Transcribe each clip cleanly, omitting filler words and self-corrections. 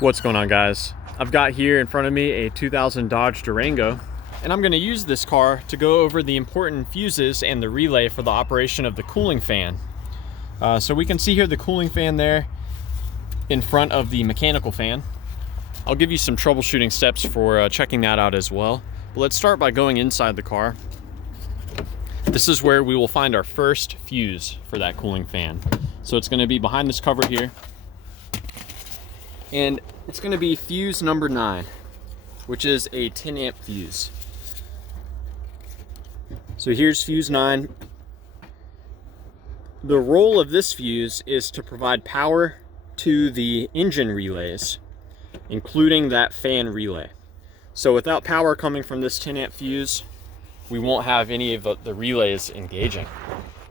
What's going on, guys? I've got here in front of me a 2000 Dodge Durango, and I'm going to use this car to go over the important fuses and the relay for the operation of the cooling fan. So we can see here the cooling fan there in front of the mechanical fan. I'll give you some troubleshooting steps for checking that out as well. But let's start by going inside the car. This is where we will find our first fuse for that cooling fan. So it's going to be behind this cover here. And it's going to be fuse number 9, which is a 10 amp fuse. So here's fuse 9. The role of this fuse is to provide power to the engine relays, including that fan relay. So without power coming from this 10 amp fuse, we won't have any of the relays engaging.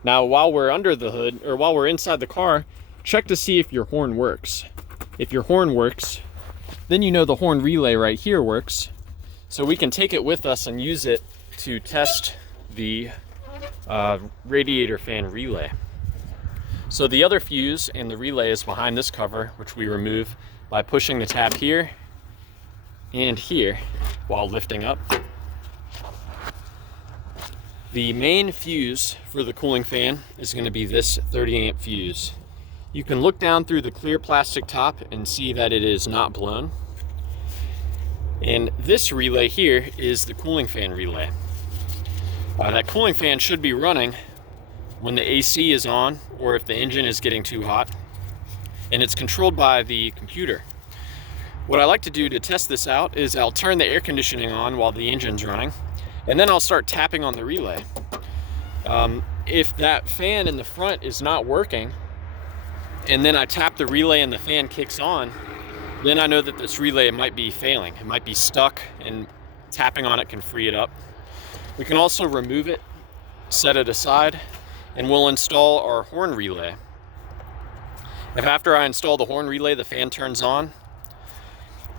Now, while we're under the hood, or while we're inside the car, check to see if your horn works. If your horn works, then you know the horn relay right here works. So we can take it with us and use it to test the radiator fan relay. So the other fuse and the relay is behind this cover, which we remove by pushing the tab here and here while lifting up. The main fuse for the cooling fan is going to be this 30 amp fuse. You can look down through the clear plastic top and see that it is not blown. And this relay here is the cooling fan relay. That cooling fan should be running when the AC is on or if the engine is getting too hot. And it's controlled by the computer. What I like to do to test this out is I'll turn the air conditioning on while the engine's running, and then I'll start tapping on the relay. If that fan in the front is not working, and then I tap the relay and the fan kicks on, then I know that this relay might be failing. It might be stuck, and tapping on it can free it up. We can also remove it, set it aside, and we'll install our horn relay. If after I install the horn relay, the fan turns on,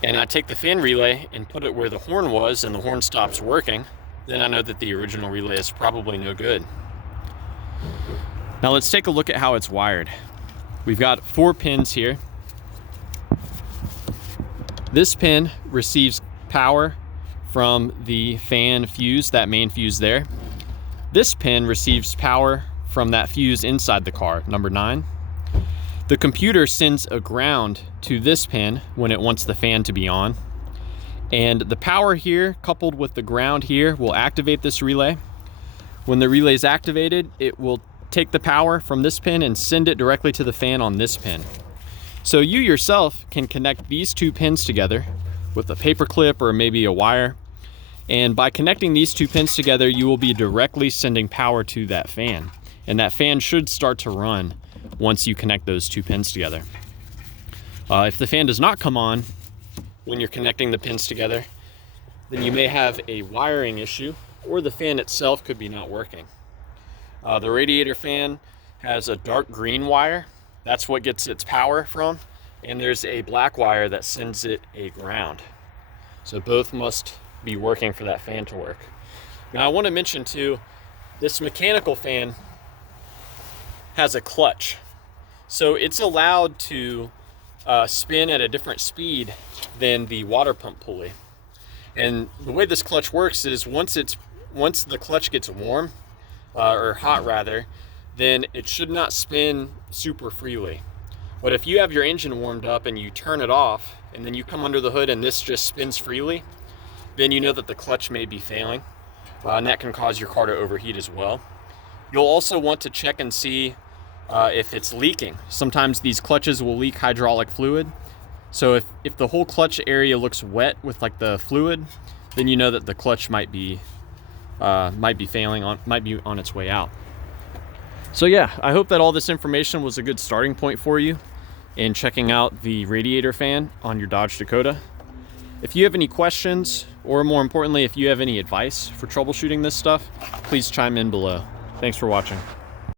and I take the fan relay and put it where the horn was and the horn stops working, then I know that the original relay is probably no good. Now let's take a look at how it's wired. We've got 4 pins here. This pin receives power from the fan fuse, that main fuse there. This pin receives power from that fuse inside the car, number 9. The computer sends a ground to this pin when it wants the fan to be on. And the power here, coupled with the ground here, will activate this relay. When the relay is activated, it will take the power from this pin and send it directly to the fan on this pin. So you yourself can connect these 2 pins together with a paper clip or maybe a wire. And by connecting these 2 pins together, you will be directly sending power to that fan. And that fan should start to run once you connect those 2 pins together. If the fan does not come on when you're connecting the pins together, then you may have a wiring issue, or the fan itself could be not working. The radiator fan has a dark green wire. That's what gets its power from. And there's a black wire that sends it a ground. So both must be working for that fan to work. Now I want to mention too, this mechanical fan has a clutch. So it's allowed to spin at a different speed than the water pump pulley. And the way this clutch works is once the clutch gets warm, or hot rather, then it should not spin super freely. But if you have your engine warmed up and you turn it off, and then you come under the hood and this just spins freely, then you know that the clutch may be failing, and that can cause your car to overheat as well. You'll also want to check and see if it's leaking. Sometimes these clutches will leak hydraulic fluid. So if the whole clutch area looks wet with like the fluid, then you know that the clutch might be failing, might be on its way out. So yeah, I hope that all this information was a good starting point for you in checking out the radiator fan on your Dodge Dakota. If you have any questions, or more importantly, if you have any advice for troubleshooting this stuff, please chime in below. Thanks for watching.